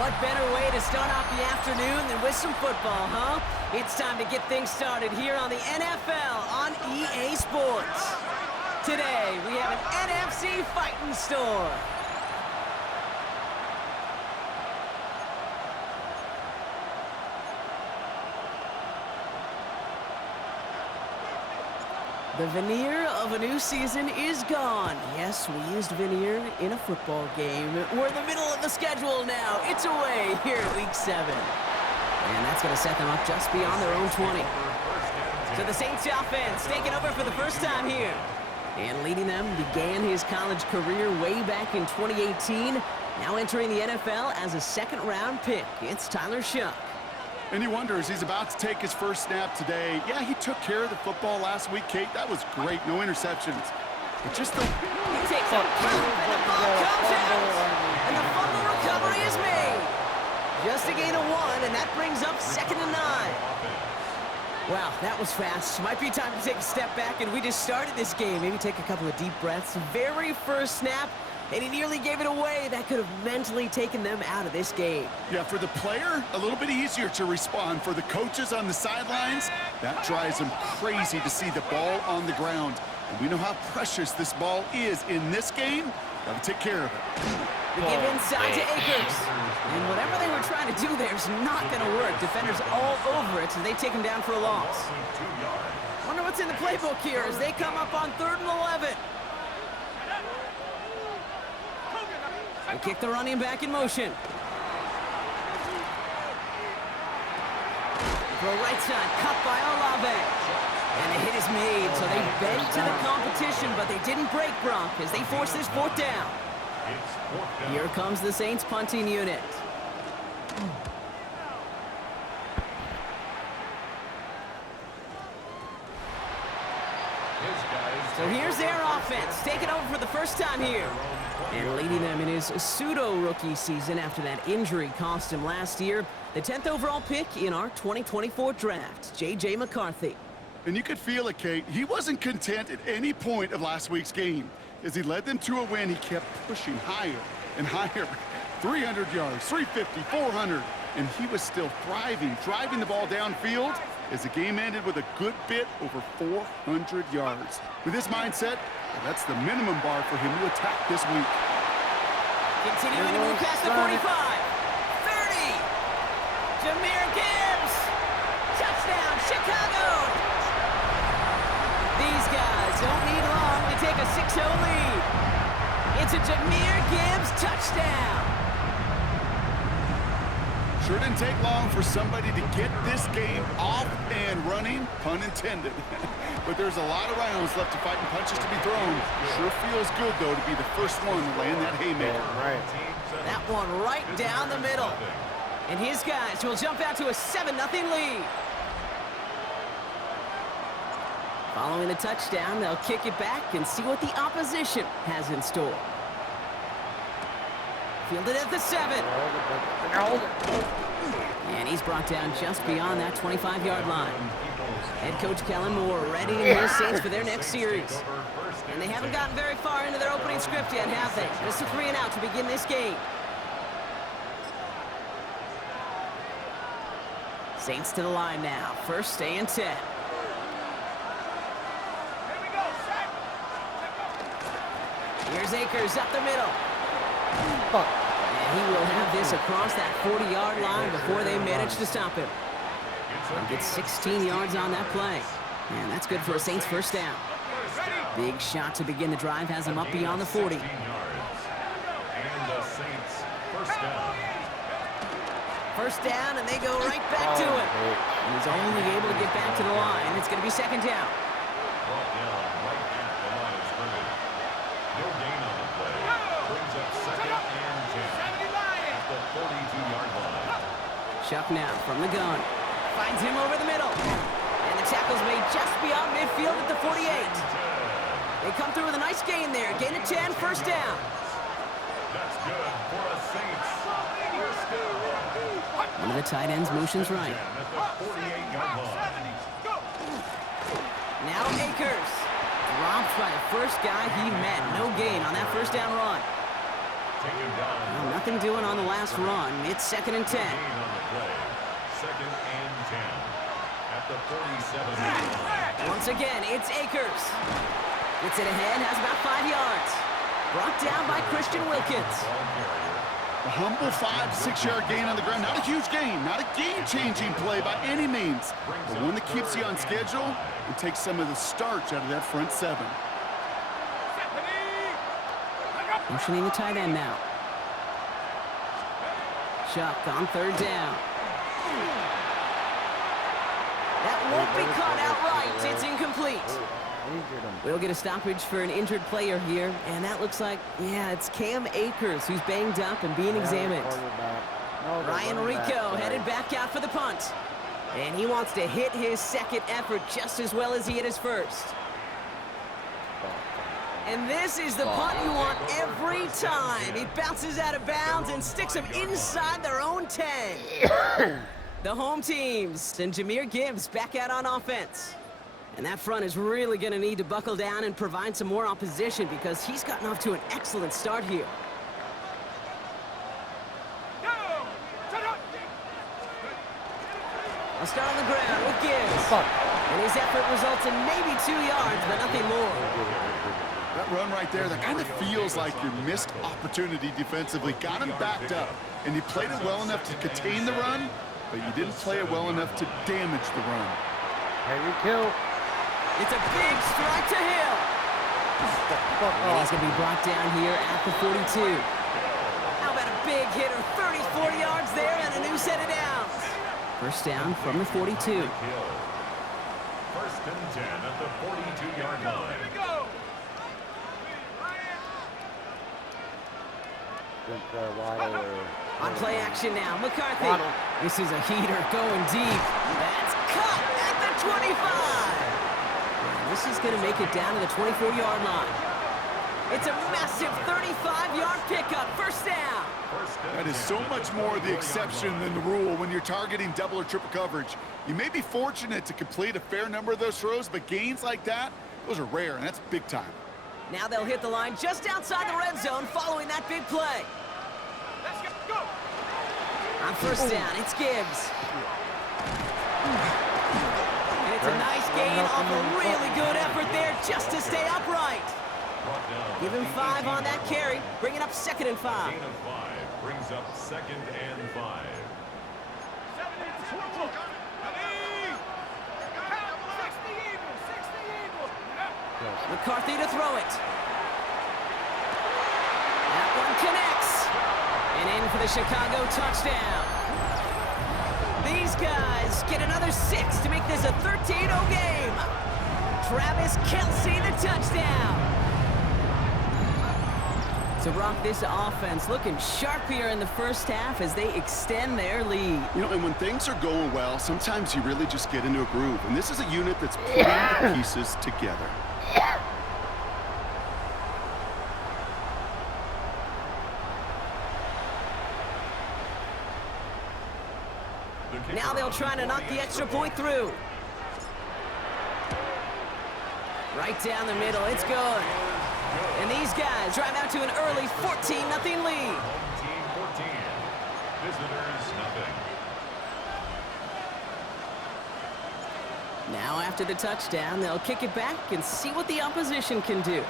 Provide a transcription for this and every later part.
What better way to start off the afternoon than with some football, huh? It's time to get things started here on the NFL on EA Sports. Today, we have an NFC fighting store. The veneer of a new season is gone. Yes, we used veneer in a football game. We're in the middle of the schedule now. It's away here at Week 7. And that's going to set them up just beyond their own 20. So the Saints offense taking over for the first time here. And leading them began his college career way back in 2018. Now entering the NFL as a second-round pick. It's Tyler Shuck. And he wonders, he's about to take his first snap today. Yeah, he took care of the football last week, Kate. That was great. No interceptions. It just the... He takes a pump, and the ball comes out. And the fumble recovery is made. Just a gain of 1, and that brings up 2nd and 9. Wow, that was fast. Might be time to take a step back, and we just started this game. Maybe take a couple of deep breaths. Very first snap. And he nearly gave it away. That could have mentally taken them out of this game. Yeah, for the player, a little bit easier to respond. For the coaches on the sidelines, that drives them crazy to see the ball on the ground. And we know how precious this ball is in this game. Got to take care of it. We give inside to Akers. And whatever they were trying to do there is not going to work. Defenders all over it, so they take him down for a loss. Wonder what's in the playbook here as they come up on 3rd and 11. They kick the running back in motion. Throw right side, cut by Olave. And the hit is made, so they bend to the competition, but they didn't break Brock as they force this 4th down. Here comes the Saints punting unit. So here's their offense, taking over for the first time here. And leading them in his pseudo-rookie season after that injury cost him last year. The 10th overall pick in our 2024 draft, J.J. McCarthy. And you could feel it, Kate. He wasn't content at any point of last week's game. As he led them to a win, he kept pushing higher and higher. 300 yards, 350, 400. And he was still thriving, driving the ball downfield as the game ended with a good bit over 400 yards. With this mindset, that's the minimum bar for him to attack this week. Continuing to move past the 45. 30. Jahmyr Gibbs. Touchdown, Chicago. These guys don't need long to take a 6-0 lead. It's a Jahmyr Gibbs touchdown. Sure didn't take long for somebody to get this game off and running, pun intended. But there's a lot of rounds left to fight and punches to be thrown. Sure feels good, though, to be the first one to land that haymaker. Right. That one right down the middle. And his guys will jump out to a 7-0 lead. Following the touchdown, they'll kick it back and see what the opposition has in store. Fielded at the 7. And he's brought down just beyond that 25-yard line. Head coach Kellen Moore ready in his Saints for their next series. And they haven't gotten very far into their opening script yet, have they? Just a 3-and-out to begin this game. Saints to the line now. 1st and 10. Here's Akers up the middle. And he will have this across that 40-yard line before they manage to stop him. And gets 16 yards on that play. And that's good for a Saints first down. Big shot to begin the drive has him up beyond the 40. First down, and they go right back to it. And he's only able to get back to the line. It's going to be 2nd down. Shuck now from the gun. Finds him over the middle. And the tackle's made just beyond midfield at the 48. They come through with a nice gain there. Gain of 10, first down. That's good for a Saints. One of the tight ends motions right. Now Akers. Dropped by the first guy he met. No gain on that first down run. taken down. Well, nothing doing on the last run. It's 2nd and 10. Gain on the play. 2nd and 10 at the 47-yard line. Once again, it's Akers. Gets it ahead, has about 5 yards. Brought down by Christian Wilkins. Ball carrier. A humble 5-6 yard gain on the ground. Not a huge gain, not a game-changing play by any means, but one that keeps you on schedule and takes some of the starch out of that front seven. Motioning the tight end now. Chuck on 3rd down. That won't be caught outright. It's incomplete. We'll get a stoppage for an injured player here, and that looks like, yeah, it's Cam Akers who's banged up and being examined. Ryan Rico headed back out for the punt, and he wants to hit his second effort just as well as he hit his first. And this is the punt you want every time. He bounces out of bounds and sticks them inside their own 10. The home teams and Jahmyr Gibbs back out on offense. And that front is really going to need to buckle down and provide some more opposition because he's gotten off to an excellent start here. I'll start on the ground with Gibbs. And his effort results in maybe 2 yards, but nothing more. That run right there, that kind of feels like your missed opportunity defensively. Got him backed up, and you played it well enough to contain the run, but you didn't play it well enough to damage the run. Heavy kill. It's a big strike to Hill. And he's going to be brought down here at the 42. How about a big hitter, 30, 40 yards there, and a new set of downs. First down from the 42. 1st and 10 at the 42-yard line. On play action now, McCarthy. This is a heater going deep. That's cut at the 25. And this is going to make it down to the 24-yard line. It's a massive 35-yard pickup. First down. That is so much more the exception than the rule when you're targeting double or triple coverage. You may be fortunate to complete a fair number of those throws, but gains like that, those are rare, and that's big time. Now they'll hit the line just outside the red zone following that big play. Let's go. On first down, it's Gibbs. And it's a nice gain off a really good effort there just to stay upright. Give him 5 on that carry, bring it up 2nd and 5. Gain of 5 brings up 2nd and 5. McCarthy to throw it. That one connects. And in for the Chicago touchdown. These guys get another 6 to make this a 13-0 game. Travis Kelce the touchdown. So, Brock, this offense looking sharp here in the first half as they extend their lead. You know, and when things are going well, sometimes you really just get into a groove. And this is a unit that's putting the pieces together. Now they'll try to knock the extra point through. Right down the middle, it's good. And these guys drive out to an early 14-0 lead. Home team 14. Visitors nothing. Now after the touchdown, they'll kick it back and see what the opposition can do.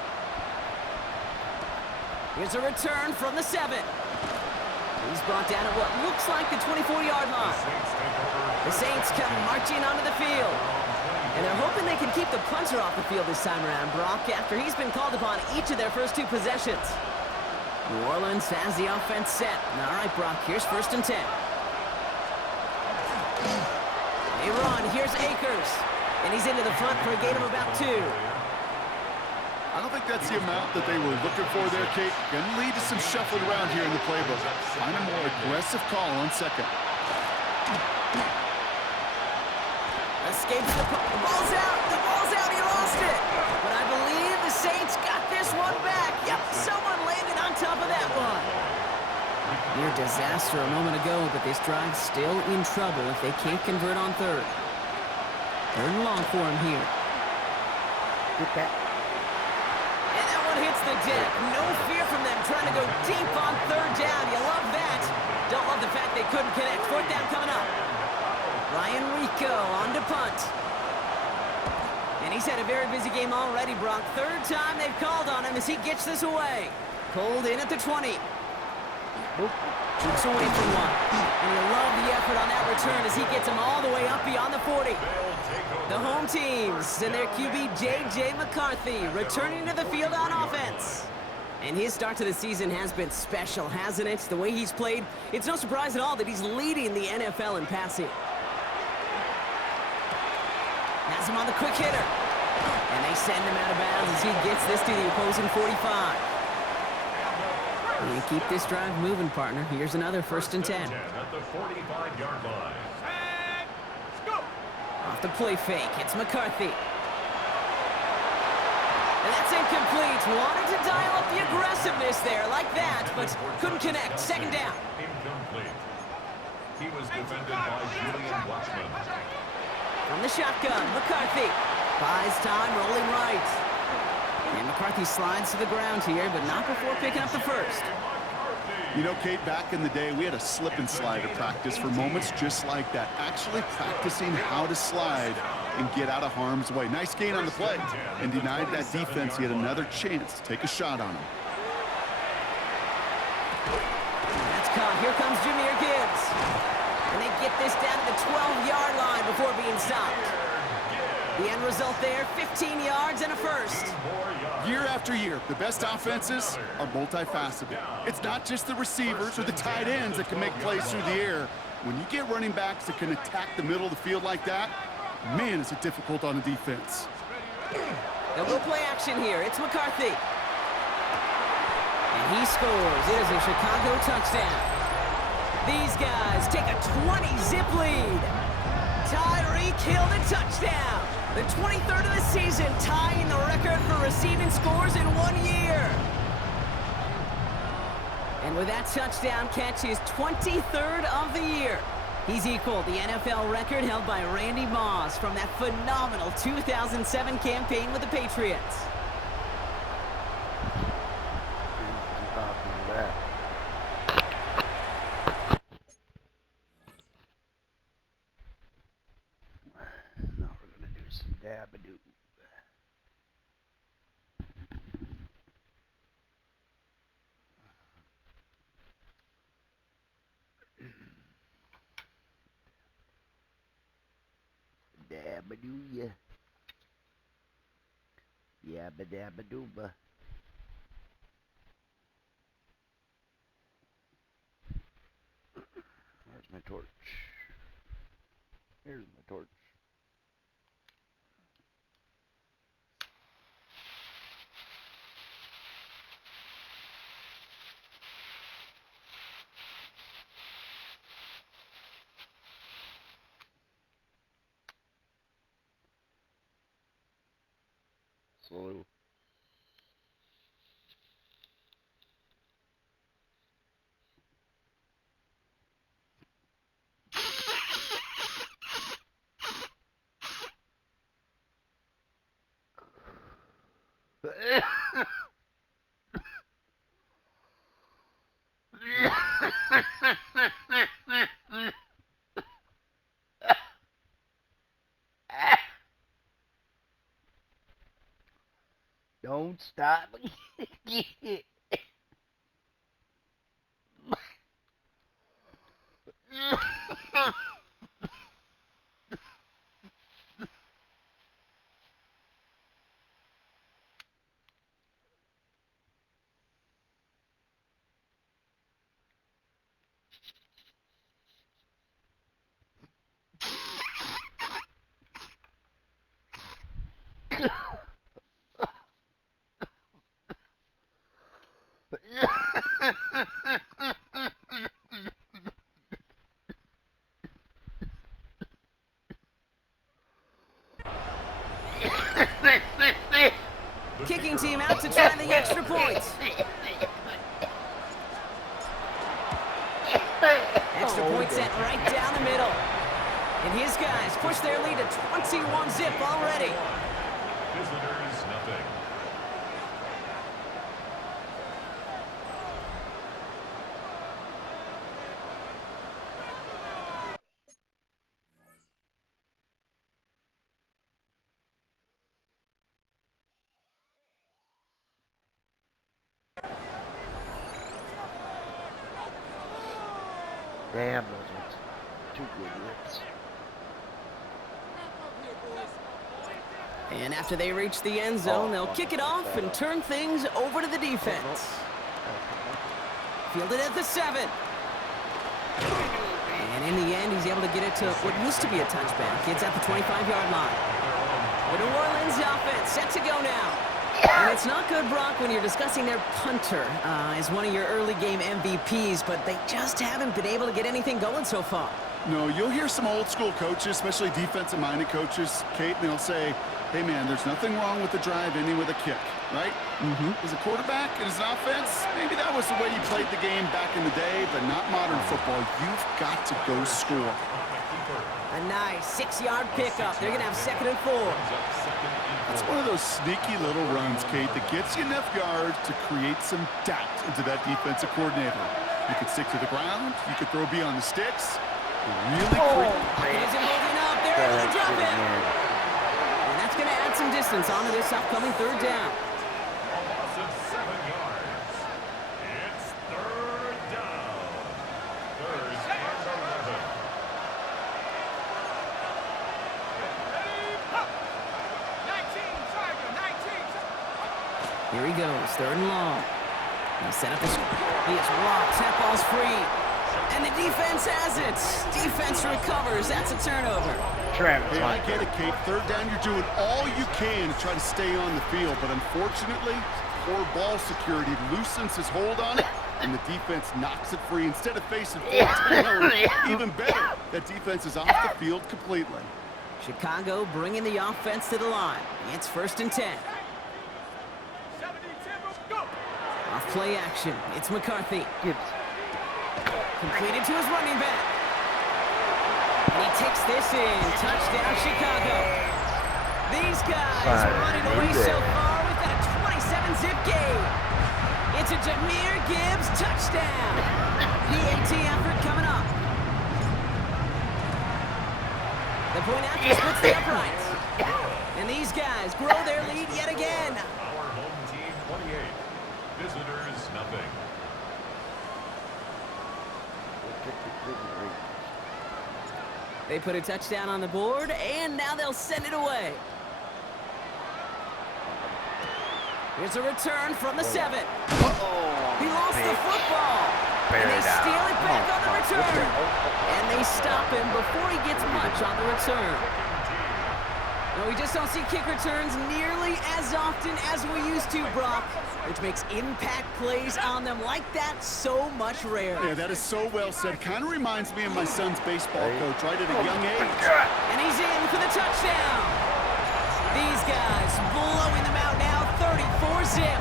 Here's a return from the 7. He's brought down at what looks like the 24-yard line. The Saints come marching onto the field. And they're hoping they can keep the punter off the field this time around, Brock, after he's been called upon each of their first 2 possessions. New Orleans has the offense set. All right, Brock, here's 1st and 10. They run. Here's Akers. And he's into the front for a gain of about 2. I don't think that's the amount that they were looking for there, Kate. Going to lead to some shuffling around here in the playbook. Find a more aggressive call on 2nd. Escapes the ball's out. The ball's out. He lost it. But I believe the Saints got this one back. Yep, someone landed on top of that one. Near disaster a moment ago, but this drive's still in trouble if they can't convert on 3rd. 3rd and long for him here. Get that. And that one hits the deck. No fear from them trying to go deep on third down. You love that. Don't love the fact they couldn't connect. Fourth down coming up. Ryan Rico on to punt. And he's had a very busy game already, Brock. Third time they've called on him as he gets this away. Pulled in at the 20. Keeps away from one. And you love the effort on that return as he gets him all the way up beyond the 40. The home teams and their QB, J.J. McCarthy, returning to the field on offense. And his start to the season has been special, hasn't it? The way he's played, it's no surprise at all that he's leading the NFL in passing. Has him on the quick hitter. And they send him out of bounds as he gets this to the opposing 45. And keep this drive moving, partner. Here's another 1st and 10. At the 45-yard line. Off the play fake, it's McCarthy. And that's incomplete. Wanted to dial up the aggressiveness there like that, but couldn't connect. 2nd down. Incomplete. He was defended by Julian Watchman. From the shotgun, McCarthy. Buys time, rolling right. And McCarthy slides to the ground here, but not before picking up the first. You know, Kate, back in the day, we had a slip and slide at practice for moments just like that. Actually practicing how to slide and get out of harm's way. Nice gain on the play, and denied that defense yet another chance to take a shot on him. That's caught. Here comes Jahmyr Gibbs. And they get this down to the 12-yard line before being stopped. The end result there, 15 yards and a first. Year after year, the best offenses are multifaceted. It's not just the receivers or the tight ends that can make plays through the air. When you get running backs that can attack the middle of the field like that, man, is it difficult on the defense. They'll go play action here. It's McCarthy. And he scores. It is a Chicago touchdown. These guys take a 20-zip lead. Tyreek Hill the touchdown. The 23rd of the season, tying the record for receiving scores in 1 year. And with that touchdown catch, his 23rd of the year. He's equaled the NFL record held by Randy Moss from that phenomenal 2007 campaign with the Patriots. Dabba-doo. Dabba-doo, yeah. Yabba-dabba-dooba. Where's my torch? Here's my torch. So don't stop. Kicking team out to try the extra point. Extra point sent right down the middle. And his guys push their lead to 21-zip already. Visitors, nothing. Damn, those ones. Two good rips. And after they reach the end zone, they'll kick it off and turn things over to the defense. Fielded at the 7. And in the end, he's able to get it to what used to be a touchback. It's at the 25-yard line. The New Orleans offense set to go now. And it's not good, Brock, when you're discussing their punter as one of your early game MVPs, but they just haven't been able to get anything going so far. No, you'll hear some old school coaches, especially defensive-minded coaches, Kate, and they'll say, hey, man, there's nothing wrong with the drive ending with a kick, right? As a quarterback and as an offense, maybe that was the way you played the game back in the day, but not modern football. You've got to go score. A nice 6-yard pickup. They're going to have 2nd and 4. That's one of those sneaky little runs, Kate, that gets you enough yards to create some doubt into that defensive coordinator. You could stick to the ground. You could throw beyond the sticks. Really creepy. It isn't holding up. They're able to drop it. And that's going to add some distance onto this upcoming 3rd down. A loss of 7 yards. It's 3rd down. 3rd and 11. Here he goes, 3rd and long. He'll set up his... He is rocked. That ball's free. And the defense has it. Defense recovers. That's a turnover. Hey, I get it, Kate. 3rd down, you're doing all you can to try to stay on the field. But unfortunately, poor ball security loosens his hold on it, and the defense knocks it free. Instead of facing 14, even better, that defense is off the field completely. Chicago bringing the offense to the line. It's 1st and 10. Off play action. It's McCarthy. Completed to his running back. And he takes this in. Touchdown, Chicago. These guys running away so far. We've got a 27-zip game. It's a Jahmyr Gibbs touchdown. PAT effort coming up. The point after splits the uprights. And these guys grow their lead yet again. Our home team 28. Visitors nothing. They put a touchdown on the board, and now they'll send it away. Here's a return from the 7. He lost the football. And they steal it back on the return. And they stop him before he gets much on the return. No, we just don't see kick returns nearly as often as we used to, Brock, which makes impact plays on them like that so much rarer. Yeah, that is so well said. Kind of reminds me of my son's baseball coach right at a young age. And he's in for the touchdown. These guys blowing them out now, 34-zip.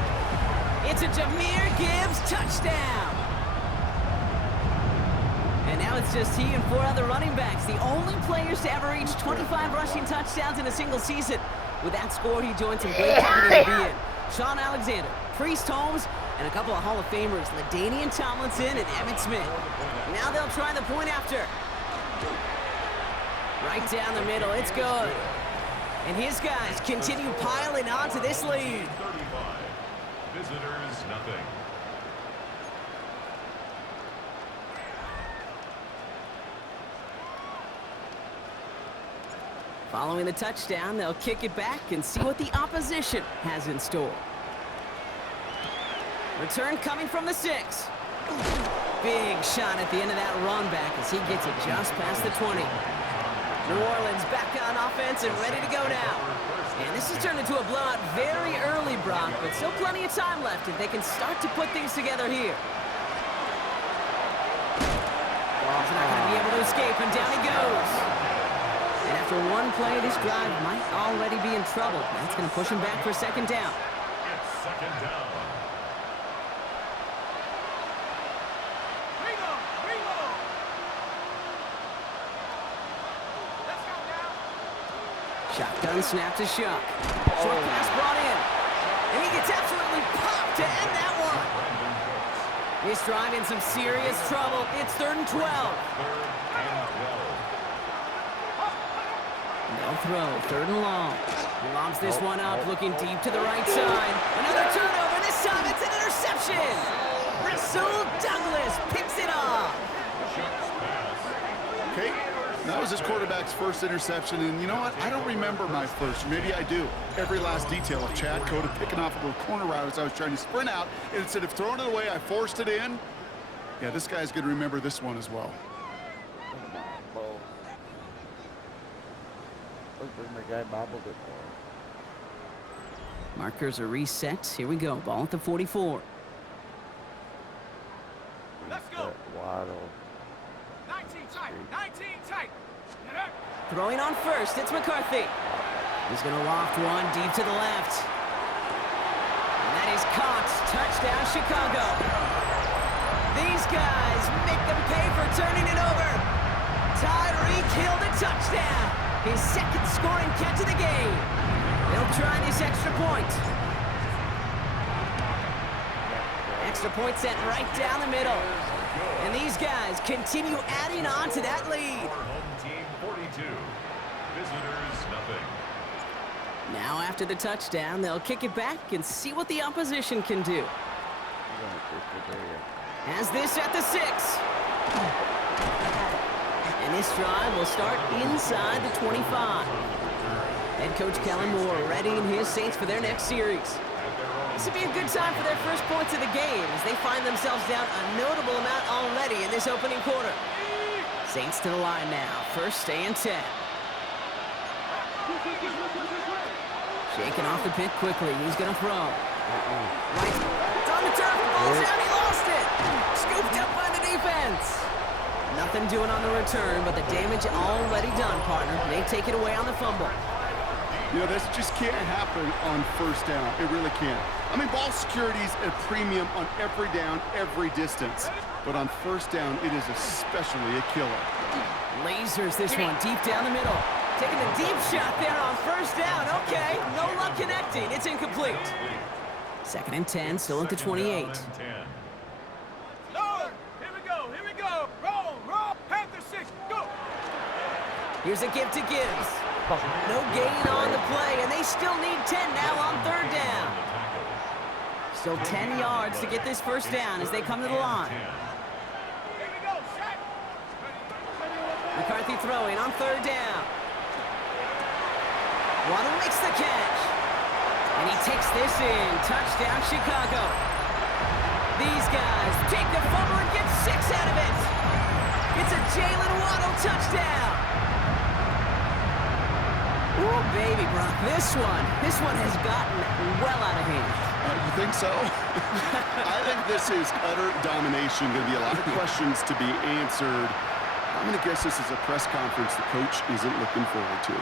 It's a Jahmyr Gibbs touchdown. And now it's just he and 4 other running backs, the only players to ever reach 25 rushing touchdowns in a single season. With that score, he joins some great company to be in. Sean Alexander, Priest Holmes, and a couple of Hall of Famers, LaDainian Tomlinson and Emmitt Smith. Now they'll try the point after. Right down the middle, it's good. And his guys continue piling on to this lead. 35. Visitors nothing. Following the touchdown, they'll kick it back and see what the opposition has in store. Return coming from the 6. Big shot at the end of that run back as he gets it just past the 20. New Orleans back on offense and ready to go now. And this has turned into a blowout very early, Brock, but still plenty of time left if they can start to put things together here. He's not going to be able to escape, and down he goes. And after one play, this drive might already be in trouble. That's going to push him back for 2nd down. It's 2nd down. Shotgun snap to Shuck. Short pass brought in. And he gets absolutely popped to end that one. This drive in some serious trouble. It's 3rd and 12. 3rd and 12. They'll throw, 3rd and long. He lobs this one up, looking deep to the right side. Another turnover, this time it's an interception. Russell Douglas picks it off. Shucks was his quarterback's first interception, and you know what? I don't remember my first. Maybe I do. Every last detail of Chad Cota picking off a little corner route as I was trying to sprint out, and instead of throwing it away, I forced it in. Yeah, this guy's going to remember this one as well. Markers are reset. Here we go. Ball at the 44. Let's go. Waddle. 19 tight. 19 tight. Throwing on first. It's McCarthy. He's going to loft one deep to the left. And that is caught. Touchdown, Chicago. These guys make them pay for turning it over. Tyreek Hill a touchdown. His second scoring catch of the game. They'll try this extra point. Extra point sent right down the middle. And these guys continue adding on to that lead. Home team 42. Visitors nothing. Now after the touchdown, they'll kick it back and see what the opposition can do. As this at the 6. And this drive will start inside the 25. Head coach Kellen Moore readying his Saints for their next series. This would be a good time for their first points of the game as they find themselves down a notable amount already in this opening quarter. Saints to the line now. First and 10. Shaking off the pick quickly. He's going to throw. Right. It's on the turf. Ball's out. He lost it. Scooped up by the defense. Nothing doing on the return, but the damage already done, partner. They take it away on the fumble. You know, this just can't happen on first down. It really can't. I mean, ball security's a premium on every down, every distance. But on first down, it is especially a killer. Lasers this one deep down the middle. Taking the deep shot there on first down. Okay, no luck connecting. It's incomplete. Second and 10, still at the 28. Lord, here we go. Here we go. Roll. Panther 6. Go. Here's a give to Gibbs. No gain on the play, and they still need 10 now on third down. Still 10 yards to get this first down as they come to the line. Here we go. Set. McCarthy throwing on third down. Waddle makes the catch. And he takes this in. Touchdown, Chicago. These guys take the fumble and get 6 out of it. It's a Jalen Waddle touchdown. Ooh, baby, Brock. This one has gotten well out of hand. You think so? I think this is utter domination. Going to be a lot of questions to be answered. I'm going to guess this is a press conference the coach isn't looking forward to.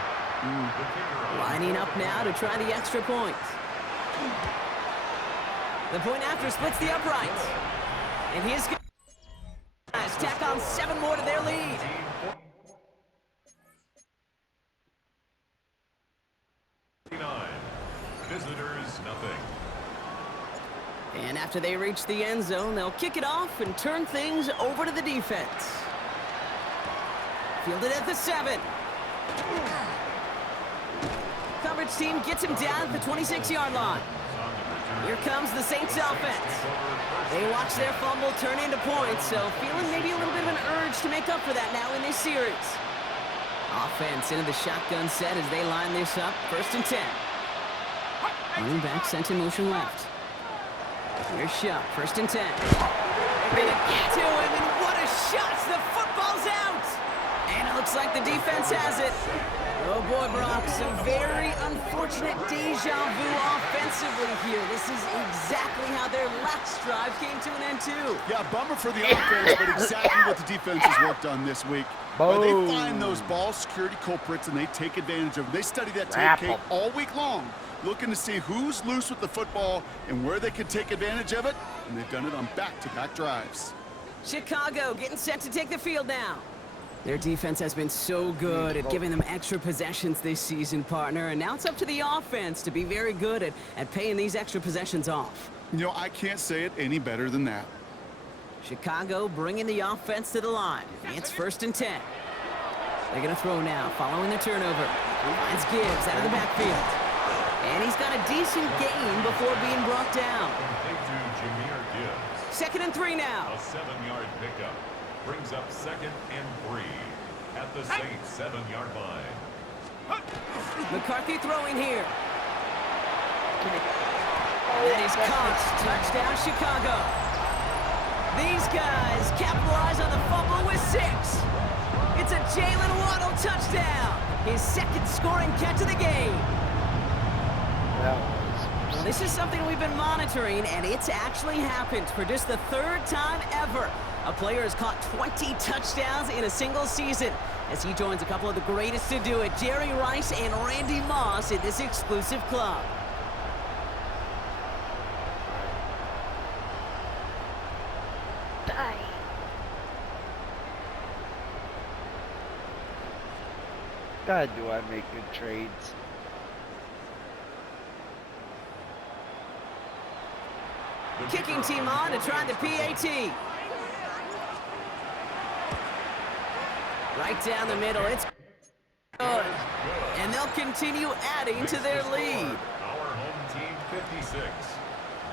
Lining up now to try the extra point. The point after splits the uprights. And his guys tack on 7 more to their lead. Visitors nothing. And after they reach the end zone, they'll kick it off and turn things over to the defense. Fielded at the 7. Coverage team gets him down at the 26-yard line. Here comes the Saints offense. They watch their fumble turn into points, so feeling maybe a little bit of an urge to make up for that now in this series. Offense into the shotgun set as they line this up. First and 10. Running back sent in motion left. Here's Shuck. First and 10. They're going to get to him, and what a shot! The football's out! And it looks like the defense has it. Oh boy, Brock, some very unfortunate deja vu offensively here. This is exactly how their last drive came to an end too. Yeah, bummer for the offense, but exactly what the defense has worked on this week. They find those ball security culprits and they take advantage of them. They study that tape all week long, looking to see who's loose with the football and where they can take advantage of it, and they've done it on back-to-back drives. Chicago getting set to take the field now. Their defense has been so good at giving them extra possessions this season, partner, and now it's up to the offense to be very good at paying these extra possessions off. You know, I can't say it any better than that. Chicago bringing the offense to the line. It's first and 10. They're going to throw now, following the turnover. Finds Gibbs out of the backfield. And he's got a decent gain before being brought down. Second and 3 now. A 7-yard pickup brings up second and 3. at the Saints' 7-yard line. McCarthy throwing here. That is caught. Touchdown, Chicago. These guys capitalize on the fumble with 6. It's a Jalen Waddle touchdown. His second scoring catch of the game. Well, this is something we've been monitoring, and it's actually happened for just the 3rd time ever. A player has caught 20 touchdowns in a single season as he joins a couple of the greatest to do it, Jerry Rice and Randy Moss, in this exclusive club. God, do I make good trades. Kicking team on to try the PAT. Right down the middle. It's good. And they'll continue adding to their lead. Our home team 56.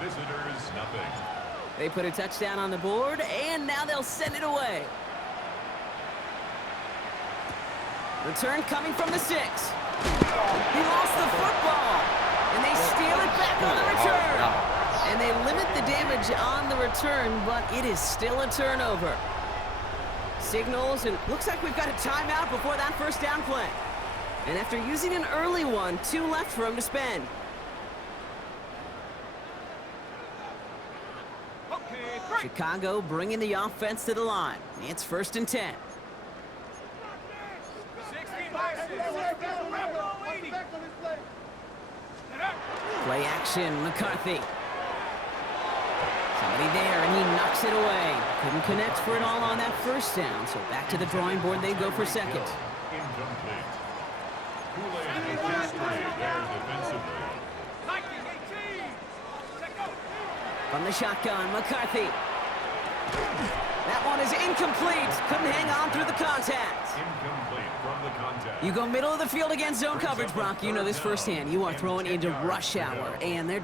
Visitors nothing. They put a touchdown on the board, and now they'll send it away. Return coming from the 6. He lost the football, and they steal it back on the return. And they limit the damage on the return, but it is still a turnover. Signals, and looks like we've got a timeout before that first down play. And after using an early one, 2 left for him to spend. Chicago bringing the offense to the line. It's 1st and 10. Play action, McCarthy. Somebody there, and he knocks it away. Couldn't connect for it all on that first down, so back to the drawing board they go for 2nd. Incomplete. Kool-Aid history there defensively. From the shotgun, McCarthy. That one is incomplete. Couldn't hang on through the contact. Incomplete from the contact. You go middle of the field against zone coverage, Brock. You know this firsthand. You are throwing into rush hour, and there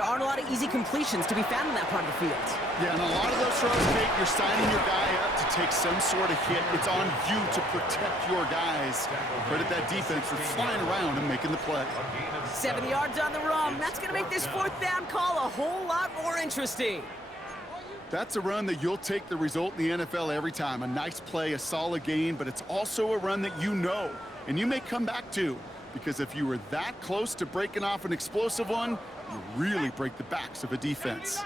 aren't a lot of easy completions to be found in that part of the field. Yeah, and a lot of those throws, Kate, you're signing your guy up to take some sort of hit. It's on you to protect your guys. Credit that defense for flying around and making the play. 7 yards on the run. That's going to make this 4th down call a whole lot more interesting. That's a run that you'll take the result in the NFL every time. A nice play, a solid gain, but it's also a run that you know, and you may come back to, because if you were that close to breaking off an explosive one, you really break the backs of a defense.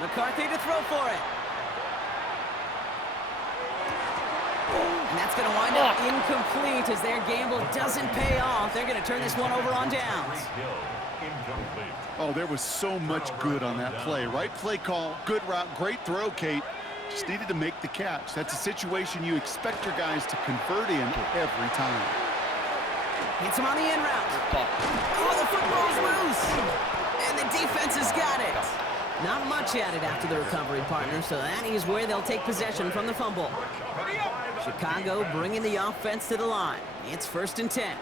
McCarthy to throw for it. And that's going to wind up incomplete as their gamble doesn't pay off. They're going to turn this one over on downs. Oh, there was so much good on that play. Right play call, good route, great throw, Kate. Just needed to make the catch. That's a situation you expect your guys to convert in every time. Hits him on the in route. Oh, the football's loose. And the defense has got it. Not much added after the recovery, partner, so that is where they'll take possession from the fumble. Chicago bringing the offense to the line. It's 1st and 10.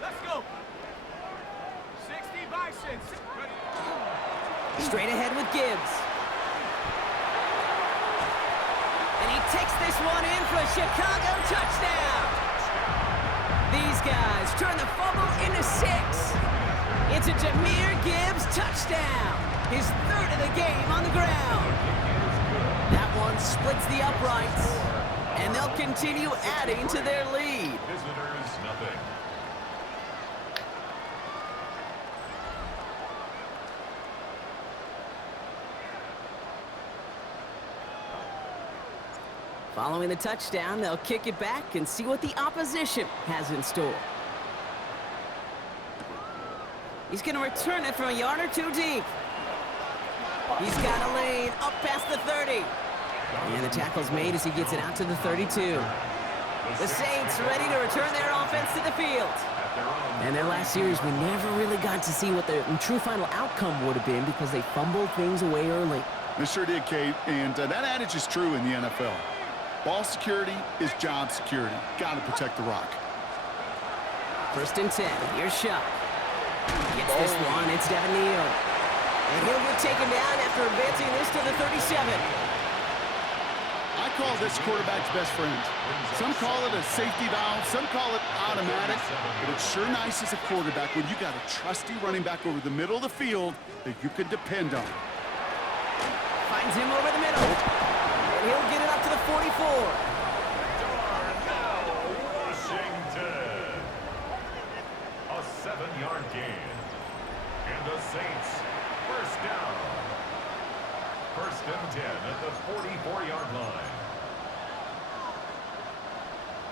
Let's go. 60 Bisons. Straight ahead with Gibbs. And he takes this one in for a Chicago touchdown. These guys turn the fumble into 6. It's a Jahmyr Gibbs touchdown. His 3rd of the game on the ground. That one splits the uprights, and they'll continue adding to their lead. Visitors nothing. Following the touchdown, they'll kick it back and see what the opposition has in store. He's going to return it from a yard or 2 deep. He's got a lane up past the 30. And the tackle's made as he gets it out to the 32. The Saints ready to return their offense to the field. And their last series, we never really got to see what the true final outcome would have been because they fumbled things away early. They sure did, Kate, and that adage is true in the NFL. Ball security is job security. Got to protect the rock. 1st and 10. Here's Shuck. Gets this one. It's Devin Neal. And he'll get taken down after advancing this to the 37. I call this quarterback's best friend. Some call it a safety valve, some call it automatic, but it's sure nice as a quarterback when you got a trusty running back over the middle of the field that you can depend on. Finds him over the middle. And he'll get it up to the 44. Washington. A 7-yard gain. And the Saints, first down. First and 10 at the 44-yard line.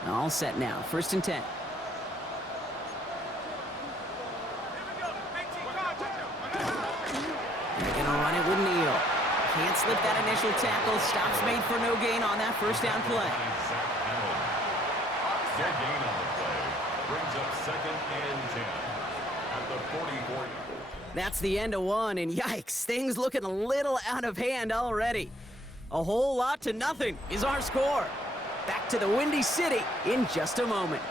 All set now. First and 10. Here we go. 18 cards. They're going to run it with Neal. Can't slip that initial tackle. Stops made for no gain on that first down play. No gain on the play. Brings up second and 10 at the 44. That's the end of one, and yikes, things looking a little out of hand already. A whole lot to nothing is our score. Back to the Windy City in just a moment.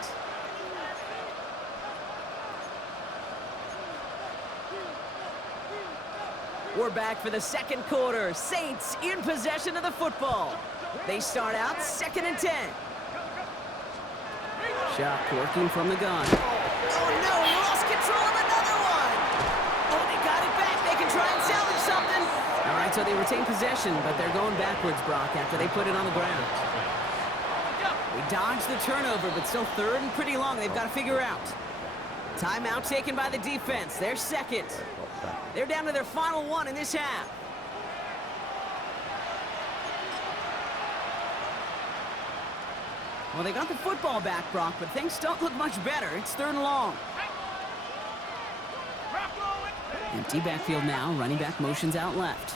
We're back for the second quarter. Saints in possession of the football. They start out second and 10. Shock working from the gun. Oh no, he lost control of another one. Oh, they got it back. They can try and salvage something. All right, so they retain possession, but they're going backwards, Brock, after they put it on the ground. They dodged the turnover, but still third and pretty long. They've got to figure out. Timeout taken by the defense. They're second. They're down to their final one in this half. Well, they got the football back, Brock, but things don't look much better. It's third and long. Empty backfield now. Running back motions out left.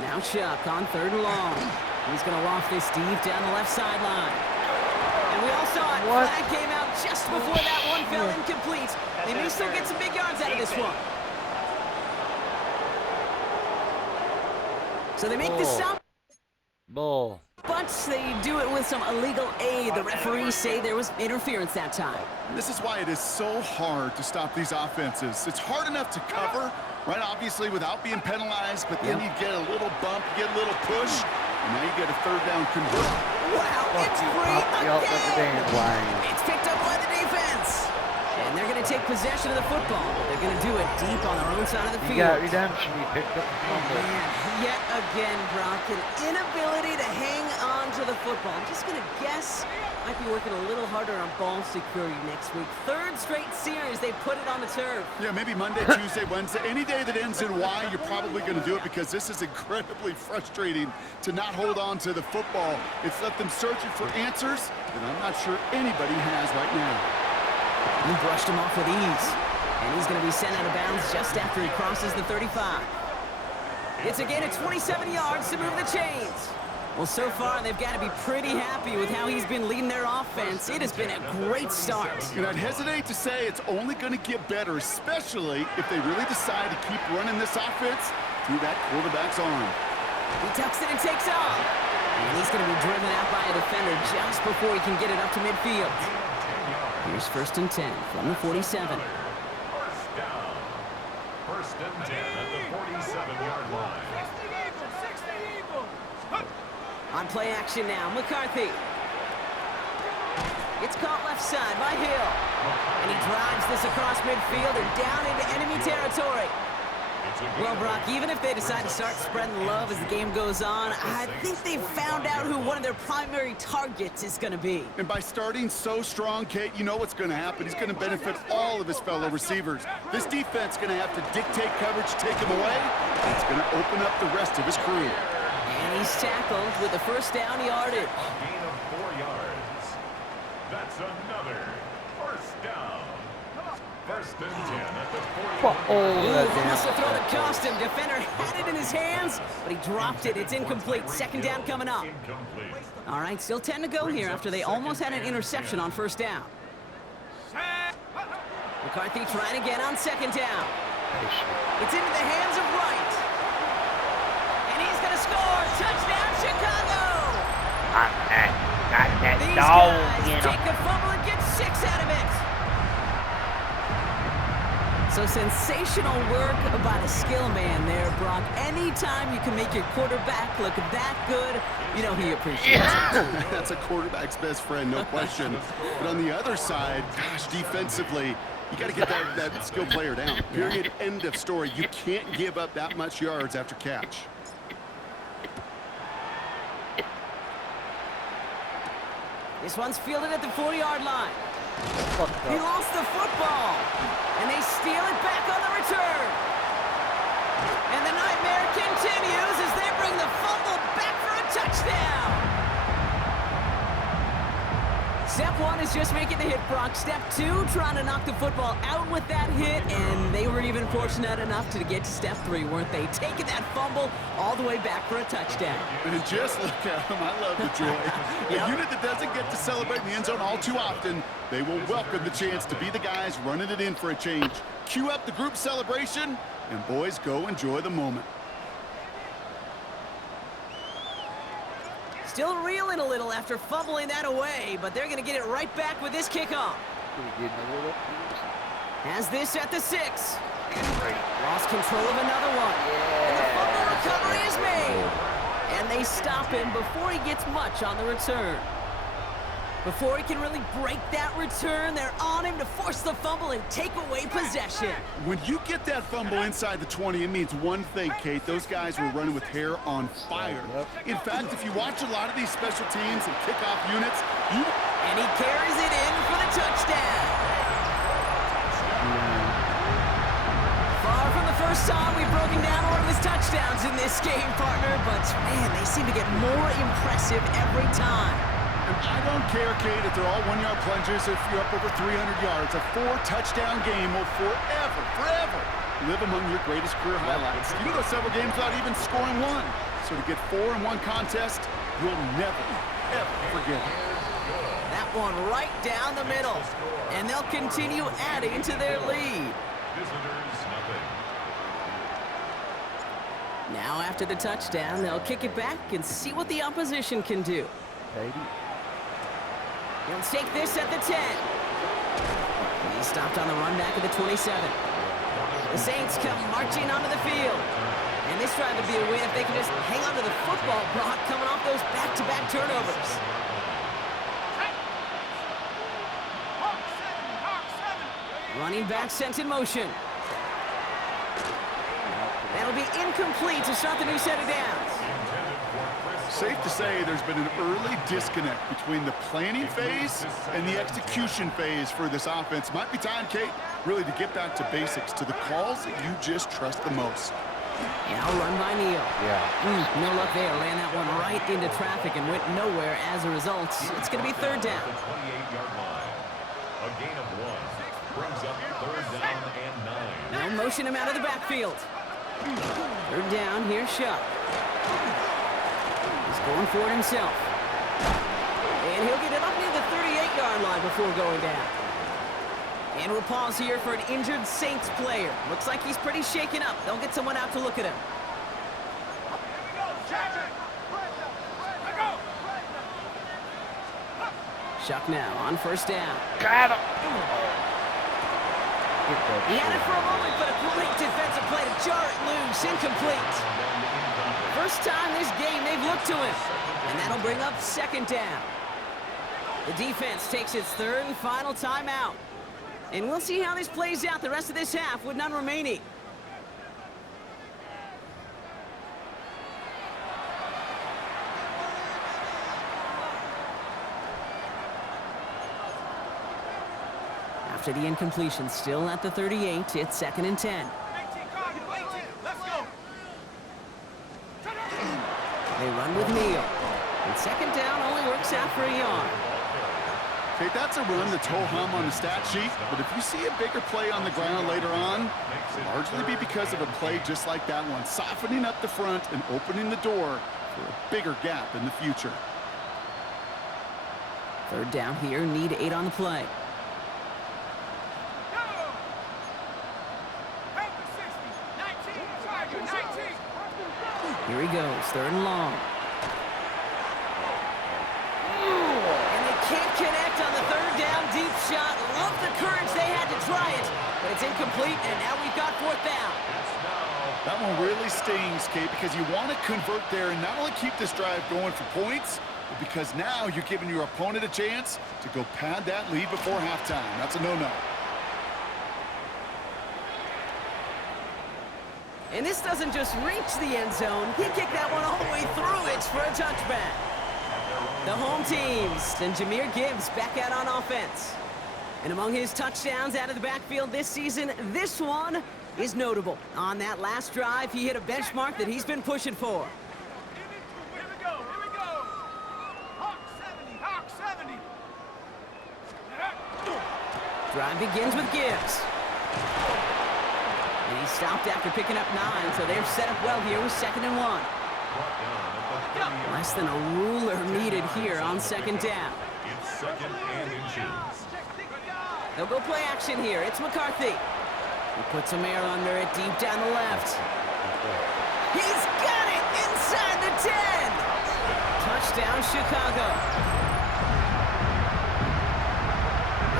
Now Chuck on third and long. He's going to loft this deep down the left sideline. And we all saw it. Flag came out just before that one fell incomplete. They may still get some big yards out of this one. So they make the stop. Bull. But they do it with some illegal aid. The referees say there was interference that time. This is why it is so hard to stop these offenses. It's hard enough to cover, right, obviously, without being penalized, but then you get a little bump, you get a little push, and now you get a third down convert. Wow, it's free again. It's picked up by the defense. And they're going to take possession of the football, but they're going to do it deep on their own side of the field. You got redemption. He picked up the fumble. Yet again, Brock, an inability to hang on to the football. I'm just going to guess might be working a little harder on ball security next week. Third straight series, they put it on the turf. Yeah, maybe Monday, Tuesday, Wednesday. Any day that ends in Y, you're probably going to do it because this is incredibly frustrating to not hold on to the football. It's left them searching for answers that I'm not sure anybody has right now. He brushed him off with ease. And he's going to be sent out of bounds just after he crosses the 35. It's a gain of 27 yards to move the chains. Well, so far, they've got to be pretty happy with how he's been leading their offense. It has been a great start. And I'd hesitate to say it's only going to get better, especially if they really decide to keep running this offense through that quarterback's arm. He tucks it and takes off. And he's going to be driven out by a defender just before he can get it up to midfield. Here's first and 10 from the 47. First down. First and 10 at the 47-yard line. On play action now, McCarthy. It's caught left side by Hill. And he drives this across midfield and down into enemy territory. Well, Brock, even if they decide to start spreading love as the game goes on, I think they've found out who one of their primary targets is going to be. And by starting so strong, Kate, you know what's going to happen. He's going to benefit all of his fellow receivers. This defense is going to have to dictate coverage, take him away. It's going to open up the rest of his crew. And he's tackled with the first down yardage. A gain of 4 yards. That's another first down. First and 10 at the 41. Must have thrown it cost him. Defender had it in his hands, but he dropped it. It's incomplete. Second down coming up. All right, still 10 to go here after they almost had an interception on first down. McCarthy trying again on second down. It's into the hands of Wright. And he's going to score. Touchdown, Chicago. Got that These dog guys in take the fumble and get 6 out of it. So sensational work by the skill man there, Brock. Anytime you can make your quarterback look that good, you know he appreciates it. That's a quarterback's best friend, no question. But on the other side, gosh, defensively, you got to get that skill player down. Period. End of story. You can't give up that much yards after catch. This one's fielded at the 40-yard line. He lost the football. And they steal it back on the return. And the nightmare continues as they bring the fumble back for a touchdown. Step one is just making the hit, Brock. Step two, trying to knock the football out with that hit, and they were even fortunate enough to get to step three, weren't they? Taking that fumble all the way back for a touchdown. And just look at them. I love the joy. A unit that doesn't get to celebrate in the end zone all too often, they will welcome the chance to be the guys running it in for a change. Cue up the group celebration, and boys, go enjoy the moment. Still reeling a little after fumbling that away, but they're going to get it right back with this kickoff. Has this at the 6. Lost control of another one. And the fumble recovery is made. And they stop him before he gets much on the return. Before he can really break that return, they're on him to force the fumble and take away possession. When you get that fumble inside the 20, it means one thing, Kate. Those guys were running with hair on fire. In fact, if you watch a lot of these special teams and kickoff units, And he carries it in for the touchdown. Far from the first time we've broken down one of his touchdowns in this game, partner, but man, they seem to get more impressive every time. And I don't care, Kate, if they're all one-yard plungers, if you're up over 300 yards. A 4-touchdown game will forever live among your greatest career highlights. You can go several games without even scoring one. So to get 4 in one contest, you'll never, ever forget it. That one right down the middle. And they'll continue adding to their lead. Visitors, nothing. Now after the touchdown, they'll kick it back and see what the opposition can do. He'll take this at the 10. He's stopped on the run back at the 27. The Saints come marching onto the field. And this drive would be a win if they can just hang on to the football, Brock, coming off those back-to-back turnovers. Running back sent in motion. That'll be incomplete to start the new set of downs. Safe to say there's been an early disconnect between the planning phase and the execution phase for this offense. Might be time, Kate, really to get back to basics, to the calls that you just trust the most. Now run by Neal. No luck there. Ran that one right into traffic and went nowhere as a result. It's going to be third down. 28-yard line. A gain of 1 brings up third down and 9. Now motion him out of the backfield. Third down, here's Shuck. He's going for it himself. And he'll get it up near the 38-yard line before going down. And we'll pause here for an injured Saints player. Looks like he's pretty shaken up. They'll get someone out to look at him. Shuck now on first down. Got him. He had it for a moment, but a great defensive play to jar it loose. Incomplete. First time this game they've looked to him. And that'll bring up second down. The defense takes its third and final timeout. And we'll see how this plays out the rest of this half with none remaining. After the incompletion, still at the 38, it's second and 10. Let's go. They run with Neal. And second down only works out for a yard. Okay, that's a run that's ho-hum on the stat sheet, but if you see a bigger play on the ground later on, it'll largely be because of a play just like that one, softening up the front and opening the door for a bigger gap in the future. Third down here, need 8 on the play. Here he goes, third and long. And they can't connect on the third down deep shot. Love the courage they had to try it, but It's incomplete, and now we've got fourth down. That one really stings, Kate, because you want to convert there and not only keep this drive going for points, but because now you're giving your opponent a chance to go pad that lead before halftime. That's a no-no. And this doesn't just reach the end zone. He kicked that one all the way through it for a touchback. The home teams and Jahmyr Gibbs back out on offense. And among his touchdowns out of the backfield this season, this one is notable. On that last drive, he hit a benchmark that he's been pushing for. Here we go, here we go. Hawk 70, Hawk 70. Drive begins with Gibbs. And he stopped after picking up 9, so they're set up well here with 2nd and 1. Less than a ruler needed here on 2nd down. It's 2nd and inches. They'll go play action here. It's McCarthy. He puts some air under it deep down the left. He's got it inside the 10. Touchdown, Chicago.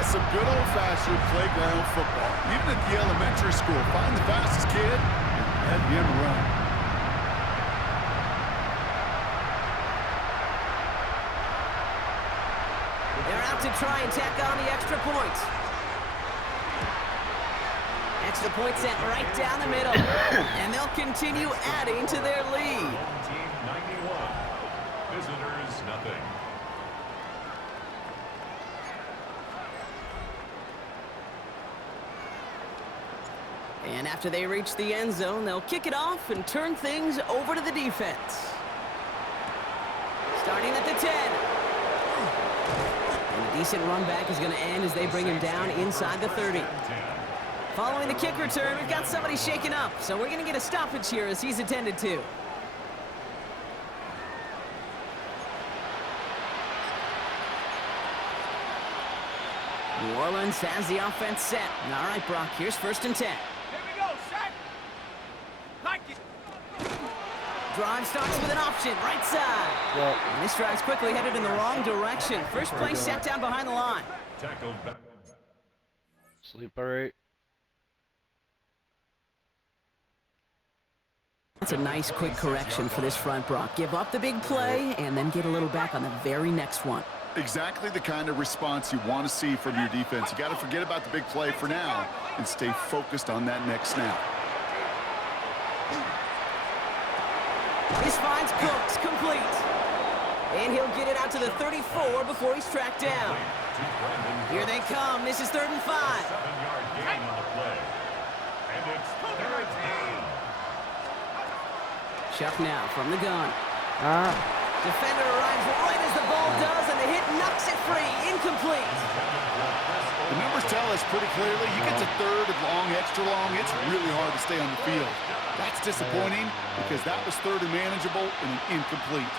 That's some good old-fashioned playground football. Even at the elementary school, find the fastest kid and let him run. They're out to try and tack on the extra points. Extra point sent right down the middle. And they'll continue adding to their lead. Home team 91. Visitors nothing. And after they reach the end zone, they'll kick it off and turn things over to the defense. Starting at the 10. And a decent run back is going to end as they bring him down inside the 30. Following the kick return, we've got somebody shaken up, so we're going to get a stoppage here as he's attended to. New Orleans has the offense set. All right, Brock, here's 1st and 10. Here we go, set. Like it. Drive starts with an option, right side. Well, And this drive's quickly headed in the wrong direction. First play set down behind the line. Tackled back. sleeper rate. That's a nice quick correction for this front, Brock. Give up the big play and then get a little back on the very next one. Exactly the kind of response you want to see from your defense. You got to forget about the big play for now and stay focused on that next snap. This finds Cooks complete. And he'll get it out to the 34 before he's tracked down. Here they come. This is 3rd and 5. 7-yard gain on the play. And it's 3rd down. Chuck now from the gun. Defender arrives right as the ball does, and the hit knocks it free. Incomplete. The numbers tell us pretty clearly, you get to 3rd and long, extra long, it's really hard to stay on the field. That's disappointing because that was 3rd and manageable and an incomplete.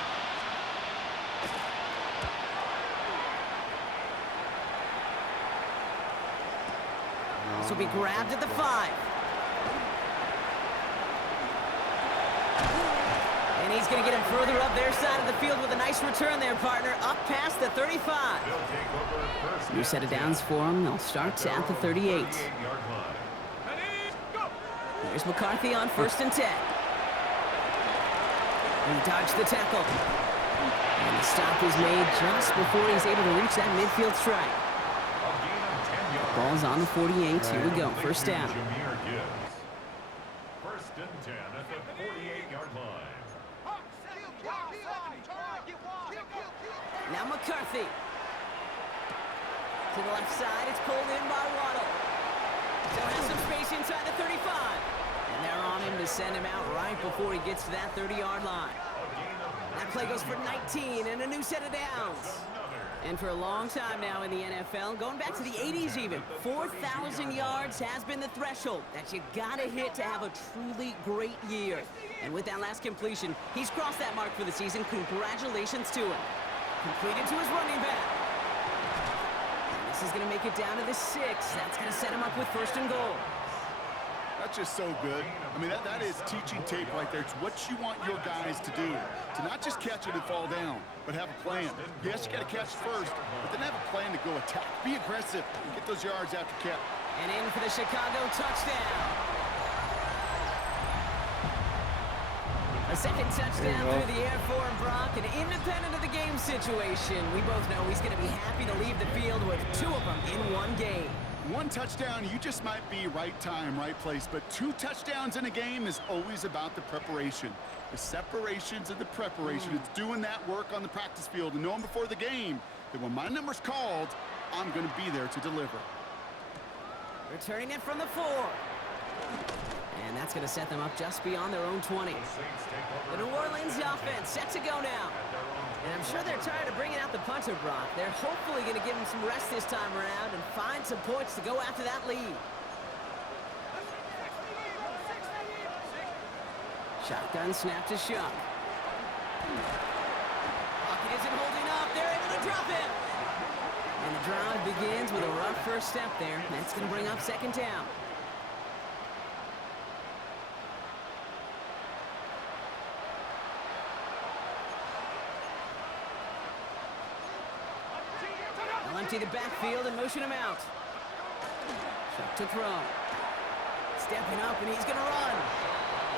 This will be grabbed at the 5. And he's going to get him further up their side of the field with a nice return there, partner. Up past the 35. They'll take over first. New set of downs for him. They'll start at the 38. 38-yard line. Ready, go. Here's McCarthy on 1st and 10. He dodged the tackle. And the stop is made just before he's able to reach that midfield strike. A gain of 10 yards. Ball's on the 48. Here we go. First down. Jahmyr Gibbs. 1st and 10 at the 48-yard line. Hawk 70, Hawk 70. Now McCarthy. To the left side. It's pulled in by Waddle. So has some space inside the 35. And they're on him to send him out right before he gets to that 30-yard line. That play goes for 19 and a new set of downs. And for a long time now in the NFL, going back to the 80s even, 4,000 yards has been the threshold that you gotta hit to have a truly great year. And with that last completion, he's crossed that mark for the season. Congratulations to him. Completed to his running back. And this is gonna make it down to the 6. That's gonna set him up with 1st and goal. That's just so good. I mean, that is teaching tape right there. It's what you want your guys to do. To not just catch it and fall down, but have a plan. Yes, you got to catch it first, but then have a plan to go attack. Be aggressive and get those yards after catch. And in for the Chicago touchdown. A second touchdown through the air for Brock, and independent of the game situation, we both know he's going to be happy to leave the field with 2 of them in one game. 1 touchdown, you just might be right time, right place, but 2 touchdowns in a game is always about the preparation. The separations and the preparation. It's doing that work on the practice field and knowing before the game that when my number's called, I'm going to be there to deliver. Returning it from the 4. And that's going to set them up just beyond their own 20. The New Orleans offense set to go now. And I'm sure they're tired of bringing out the punter, Brock. They're hopefully going to give him some rest this time around and find some points to go after that lead. Shotgun snap to Shuck. Pocket isn't holding up. They're able to drop it. And the drive begins with a rough first step there. That's going to bring up second down. They'll empty the backfield and motion him out. Shuck to throw. Stepping up, and he's going to run.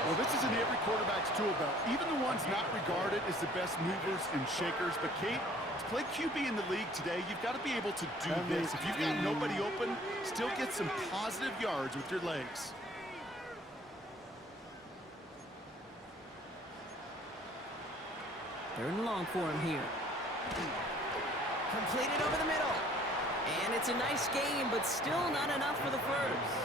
Well, this is in every quarterback's tool belt. Even the ones not regarded as the best movers and shakers. But, Kate, to play QB in the league today, you've got to be able to do this. If you've got nobody open, still get some positive yards with your legs. Third and long for him here. Completed over the middle. And it's a nice game, but still not enough for the first.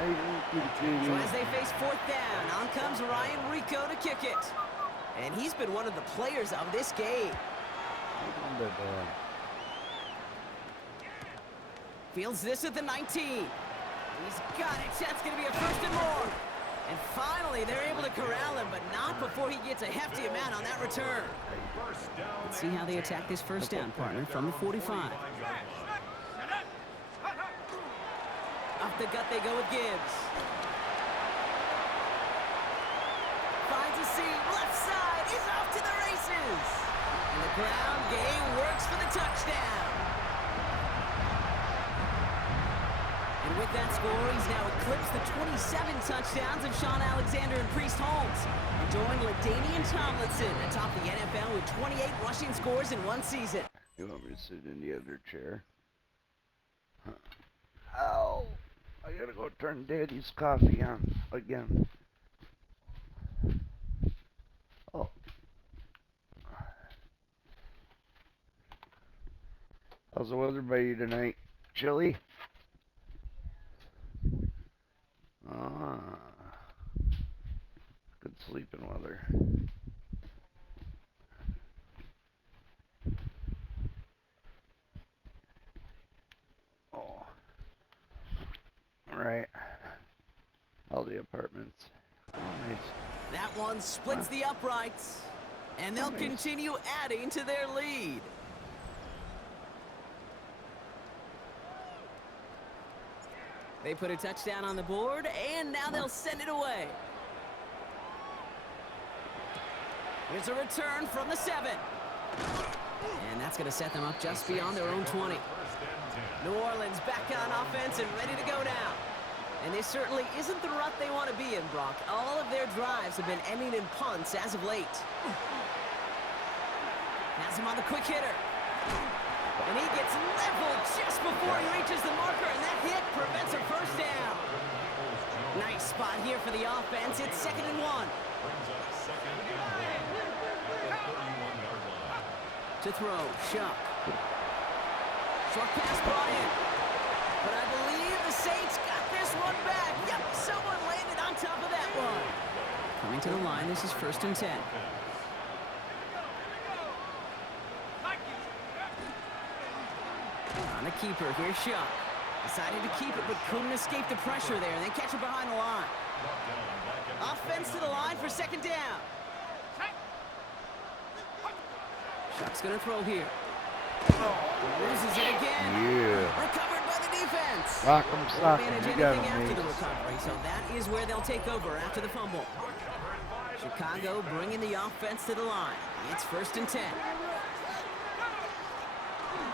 So as they face 4th down, on comes Ryan Rico to kick it. And he's been one of the players of this game. Fields this at the 19. He's got it. That's going to be a first and more. And finally, they're able to corral him, but not before he gets a hefty amount on that return. Let's see how they attack this first down, partner, from the 45. Off the gut they go with Gibbs. Finds a seam, left side, he's off to the races. And the ground game works for the touchdown. And with that score, he's now eclipsed the 27 touchdowns of Sean Alexander and Priest Holmes, and joined LaDainian Tomlinson atop the NFL with 28 rushing scores in one season. You want me to sit in the other chair? Ow! I gotta go turn Daddy's coffee on again. Oh. How's the weather by you tonight? Chilly? Good sleeping weather. Oh. Alright. All the apartments. Oh, nice. That one splits the uprights, and they'll continue adding to their lead. They put a touchdown on the board, and now they'll send it away. Here's a return from the 7. And that's going to set them up just beyond their own 20. New Orleans back on offense and ready to go now. And this certainly isn't the rut they want to be in, Brock. All of their drives have been ending in punts as of late. Has him on the quick hitter. And he gets leveled just before he reaches the marker, and that hit prevents a first down. Nice spot here for the offense. It's 2nd and 1. To throw, Shuck. Short pass brought in. But I believe the Saints got this one back. Yep, someone landed on top of that one. Coming to the line, this is 1st and 10. On a keeper, here's Shuck. Decided to keep it, but couldn't escape the pressure there. And then catch it behind the line. Offense to the line for 2nd down. Shuck's gonna throw here. Loses it again. Yeah. Recovered by the defense. Rock 'em, Won't sock 'em. manage You got anything 'em, after the Mace. recovery, so that is where they'll take over after the fumble. Chicago bringing the offense to the line. It's 1st and 10.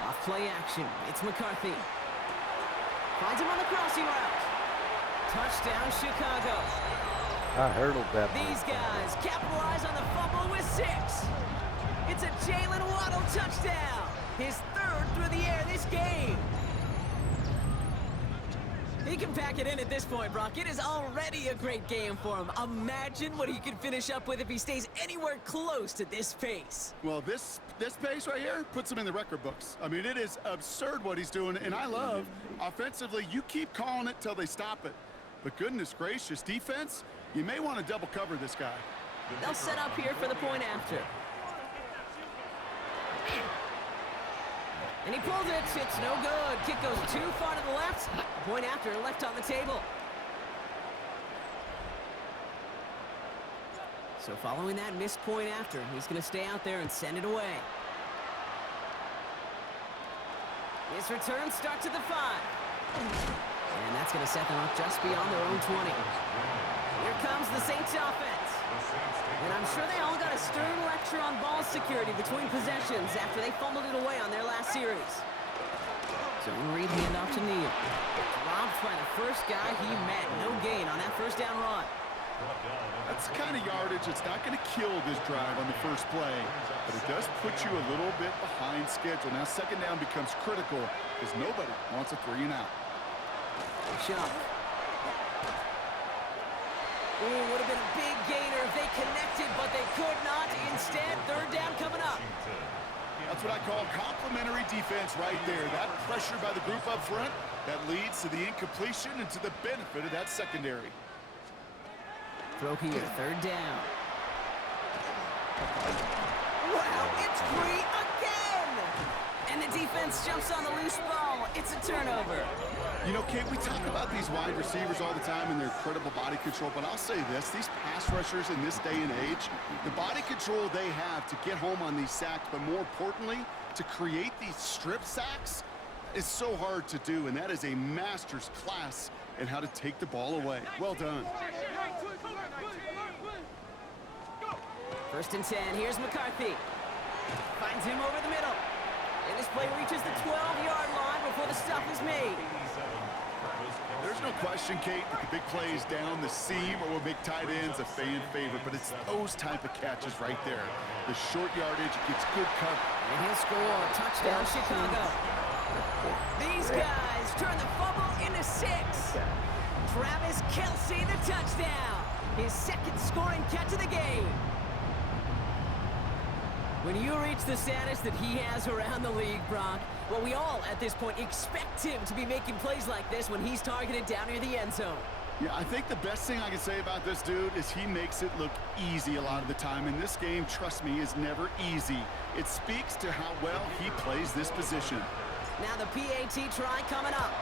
Off play action. It's McCarthy. Finds him on the crossing route. Touchdown, Chicago. I hurdled that. These guys capitalize on the fumble with 6. It's a Jalen Waddle touchdown. His 3rd through the air this game. He can pack it in at this point, Brock. It is already a great game for him. Imagine what he could finish up with if he stays anywhere close to this pace. Well, this pace right here puts him in the record books. I mean, it is absurd what he's doing, and I love offensively, you keep calling it till they stop it. But goodness gracious, defense, you may want to double cover this guy. They'll set up here for the point after. And he pulls it. It's no good. Kick goes too far to the left. Point after left on the table. So following that missed point after, he's going to stay out there and send it away. His return starts at the 5. And that's going to set them up just beyond their own 20. Here comes the Saints offense. And I'm sure they all got a stern lecture on ball security between possessions after they fumbled it away on their last series. Zone read handoff to Neal. Dropped by the first guy he met. No gain on that first down run. That's the kind of yardage that's not going to kill this drive on the first play, but it does put you a little bit behind schedule. Now 2nd down becomes critical because nobody wants a 3 and out. Chuck. Ooh, would have been a big gainer if they connected, but they could not. Instead, 3rd down coming up. That's what I call complimentary defense right there. That pressure by the group up front, that leads to the incompletion and to the benefit of that secondary. Throw here, 3rd down. Wow, it's free again! And the defense jumps on the loose ball. It's a turnover. You know, Kate, we talk about these wide receivers all the time and their incredible body control, but I'll say this, these pass rushers in this day and age, the body control they have to get home on these sacks, but more importantly, to create these strip sacks is so hard to do, and that is a master's class in how to take the ball away. Well done. 1st and 10, here's McCarthy. Finds him over the middle. And this play reaches the 12-yard line before the stop is made. There's no question, Kate, that the big plays down the seam or will make tight ends a fan favorite, but it's those type of catches right there. The short yardage gets good cover. And he'll score. Touchdown, Chicago. These guys turn the fumble into 6. Travis Kelce, the touchdown. His 2nd scoring catch of the game. When you reach the status that he has around the league, Brock, well, we all, at this point, expect him to be making plays like this when he's targeted down near the end zone. Yeah, I think the best thing I can say about this dude is he makes it look easy a lot of the time. And this game, trust me, is never easy. It speaks to how well he plays this position. Now the PAT try coming up.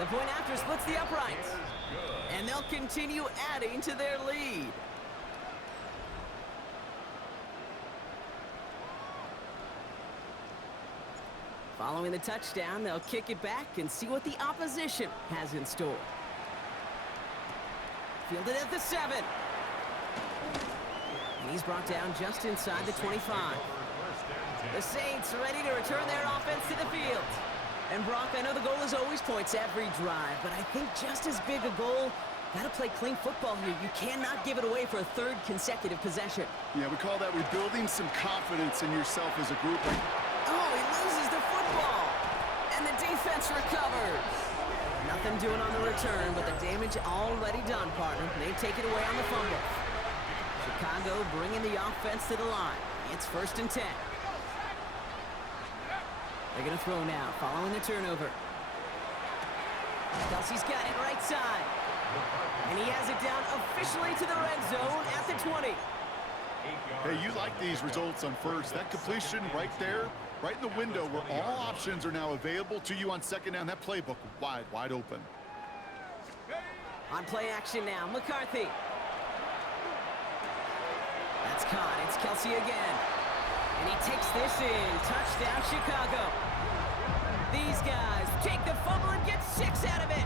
The point after splits the uprights. And they'll continue adding to their lead. Following the touchdown, they'll kick it back and see what the opposition has in store. Fielded at the 7. And he's brought down just inside the 25. The Saints ready to return their offense to the field. And Brock, I know the goal is always points every drive, but I think just as big a goal, gotta play clean football here. You cannot give it away for a 3rd consecutive possession. Yeah, we call that rebuilding some confidence in yourself as a group. Oh, he loses the football. And the defense recovers. Nothing doing on the return, but the damage already done, partner. They take it away on the fumble. Chicago bringing the offense to the line. It's 1st and 10. They're going to throw now, following the turnover. Kelce's got it right side. And he has it down officially to the red zone at the 20. Hey, you like these results on first. That completion right there, right in the window where all options are now available to you on 2nd down. That playbook wide open. On play action now, McCarthy. That's caught. It's Kelce again. And he takes this in. Touchdown, Chicago. These these guys take the fumble and get 6 out of it.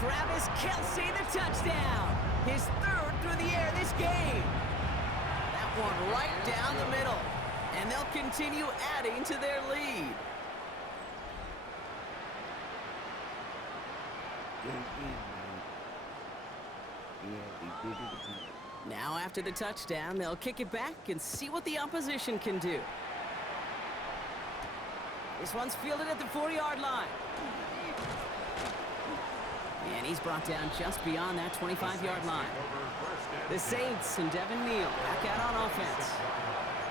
Travis Kelce, the touchdown. His 3rd through the air this game. That one right down the middle. And they'll continue adding to their lead. Now after the touchdown, they'll kick it back and see what the opposition can do. This one's fielded at the 40-yard line. And he's brought down just beyond that 25-yard line. The Saints and Devin Neal back out on offense.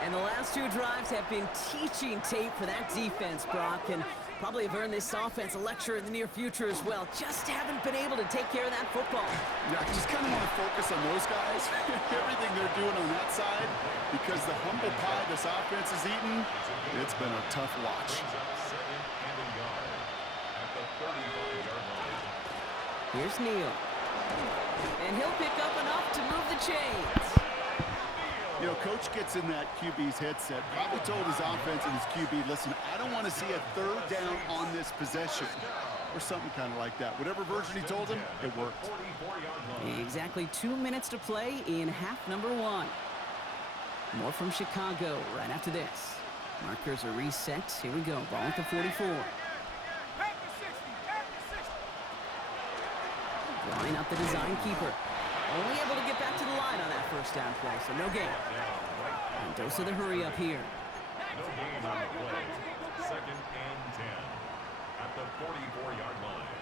And the last 2 drives have been teaching tape for that defense, Brock, and probably have earned this offense a lecture in the near future as well. Just haven't been able to take care of that football. Yeah, I just kind of want to focus on those guys, everything they're doing on that side, because the humble pie this offense is eating, it's been a tough watch. Here's Neal. And he'll pick up enough to move the chains. You know, Coach gets in that QB's headset, probably told his offense and his QB, listen, I don't want to see a 3rd down on this possession, or something kind of like that. Whatever version he told him, it worked. Exactly 2 minutes to play in half number 1. More from Chicago right after this. Markers are reset. Here we go. Ball at the 44. Drawing up the design keeper. Only able to get back to the line on that 1st down play, so no gain. And dose of the hurry up here. No gain on the play. 2nd and 10 at the 44-yard line.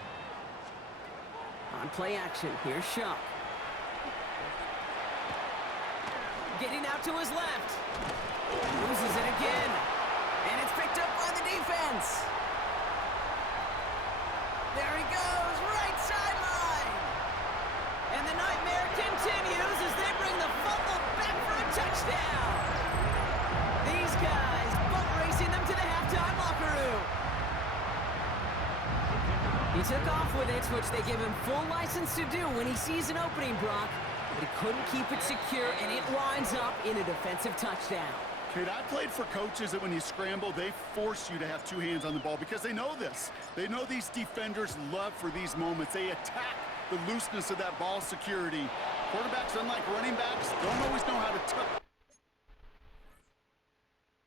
On play action, here's Shuck. Getting out to his left. Loses it again. And it's picked up by the defense. There he goes, right sideline. And the nightmare continues as they bring the fumble back for a touchdown. These guys boat racing them to the halftime locker room. He took off with it, which they give him full license to do when he sees an opening, Brock. But he couldn't keep it secure, and it winds up in a defensive touchdown. Kate, I played for coaches that when you scramble, they force you to have 2 hands on the ball because they know this. They know these defenders love for these moments. They attack the looseness of that ball security. Quarterbacks, unlike running backs, don't always know how to tuck